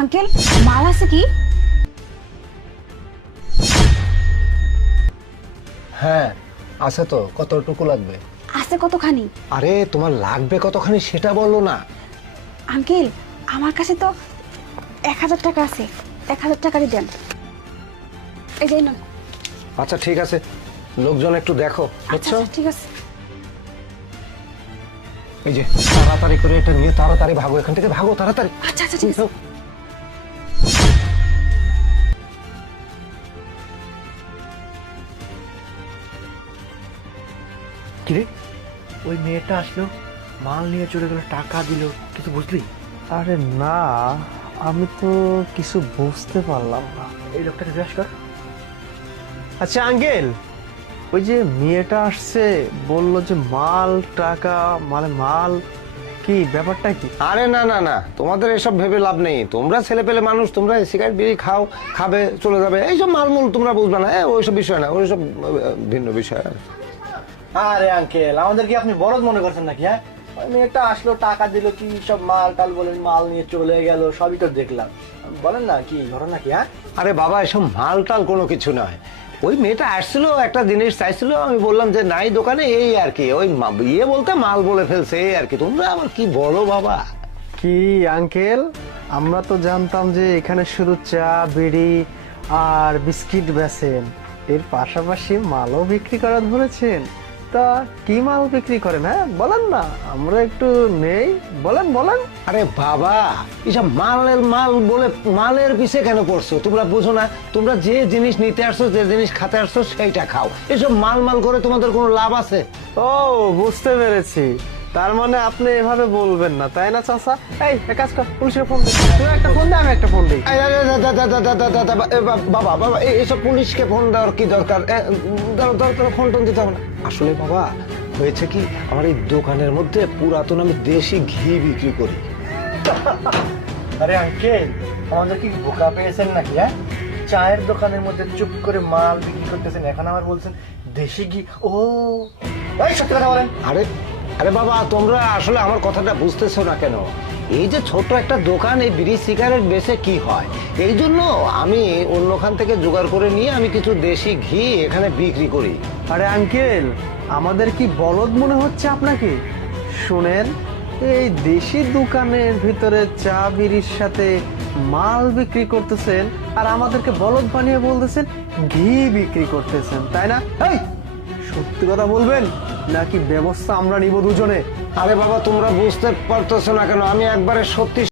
Uncle মাল আছে কি? হ্যাঁ আছে তো, কতটুকু লাগবে? আছে কতখানি? আরে তোমার লাগবে কতখানি সেটা বলো না। আঙ্কেল আমার কাছে তো 1000 টাকা আছে, 1000 টাকারই দেন। এই যে না। আচ্ছা ঠিক আছে, লোকজন একটু দেখো, বুঝছো? আচ্ছা ঠিক আছে। এই যে তাড়াতাড়ি করে এটা নিয়ে তাড়াতাড়ি ভাগো, এখান থেকে ভাগো তাড়াতাড়ি। আচ্ছা আচ্ছা ঠিক আছে। কিরে, ওই মেয়েটা আসলো, মাল নিয়ে চলে গেল, টাকা দিল, কিছু বুঝলি? আরে না, আমি তো কিছু বুঝতে পারলাম না। এই লোকটাকে জিজ্ঞেস কর। আচ্ছা আঙ্কেল, ওই যে মেয়েটা আসছে বললো যে মাল টাকা, মানে মাল কি ব্যাপারটা কি? আরে না না না, তোমাদের এসব ভেবে লাভ নেই। তোমরা ছেলে পেলে মানুষ, তোমরা সিগারেট বিড়ি খাও, খাবে, চলে যাবে, এইসব মালমূল তোমরা বুঝবে না। ওইসব বিষয় না, ওইসব ভিন্ন বিষয়। আরে আঙ্কেল, আমাদের কি আপনি বড় মনে করছেন নাকি? হ্যাঁ, ওই মেয়েটা আসলো, টাকা দিল, কি সব মাল টাল বলেন, মাল নিয়ে চলে গেল, সবই তো দেখলাম। বলেন না কি ঘটনা কি? হ্যাঁ আরে বাবা, এসব মাল টাল কোনো কিছু নয়। ওই মেয়েটা আসছিল, একটা জিনিস চাইছিল, আমি বললাম যে নাই দোকানে, এই আর কি। ওই ইয়ে বলতে মাল বলে ফেলছে, এই আর কি। তোমরা আবার কি বলো বাবা? কি আঙ্কেল, আমরা তো জানতাম যে এখানে শুধু চা বিড়ি আর বিস্কিট বেচেন, এর পাশাপাশি মালও বিক্রি করা ধরেছেন। তা কি মাল বিক্রি করেন? হ্যাঁ বলেন না, আমরা একটু নেই, বলেন বলেন। আরে বাবা, এসব মালের মাল বলে মালের পিছে কেন পড়ছো? তোমরা বুঝো না? তোমরা যে জিনিস নিতে আসছো, যে জিনিস খাতে আসছো, সেইটা খাও। এসব মাল মাল করে তোমাদের কোনো লাভ আছে? ও বুঝতে পেরেছি, তার মানে আপনি এভাবে বলবেন না, তাই না চাচা? এই এক কাজ কর, পুলিশের ফোন দে। তুই একটা ফোন দে, আমি একটা ফোন দিই। বাবা বাবা, এসব পুলিশকে ফোন দেওয়ার কি দরকার? দরকার ফোন টোন দিতে হবে না। আসলে বাবা হয়েছে কি, আমার এই দোকানের মধ্যে পুরাতন আমি দেশি ঘি বিক্রি করি। আরে আঙ্কেল, আমাদের কি বোকা পেয়েছেন নাকি? হ্যাঁ, চায়ের দোকানের মধ্যে চুপ করে মাল বিক্রি করতেছেন, এখন আবার বলছেন দেশি ঘি। ও ভাই, সত্যি কথা বলেন। আরে আরে বাবা, তোমরা আসলে আমার কথাটা বুঝতেছো না কেন? এই যে ছোট একটা দোকান, এই বিড়ি সিগারেট বেচে কি হয়, এই জন্য আমি অন্যখান থেকে জোগাড় করে নিয়ে আমি কিছু দেশি ঘি এখানে বিক্রি করি। আরে আঙ্কেল, আমাদের কি বলদ মনে হচ্ছে আপনাকে? শুনেন, এই দেশি দোকানের ভিতরে চা বিড়ির সাথে মাল বিক্রি করতেছেন, আর আমাদেরকে বলদ বানিয়ে বলতেছেন ঘি বিক্রি করতেছেন, তাই না? এই সত্যি কথা বলবেন নাকি ব্যবস্থা আমরা নিব দুজনে? আরে বাবা, তোমরা বুঝতে পারতেছো না কেন? আমি একবারে সত্যি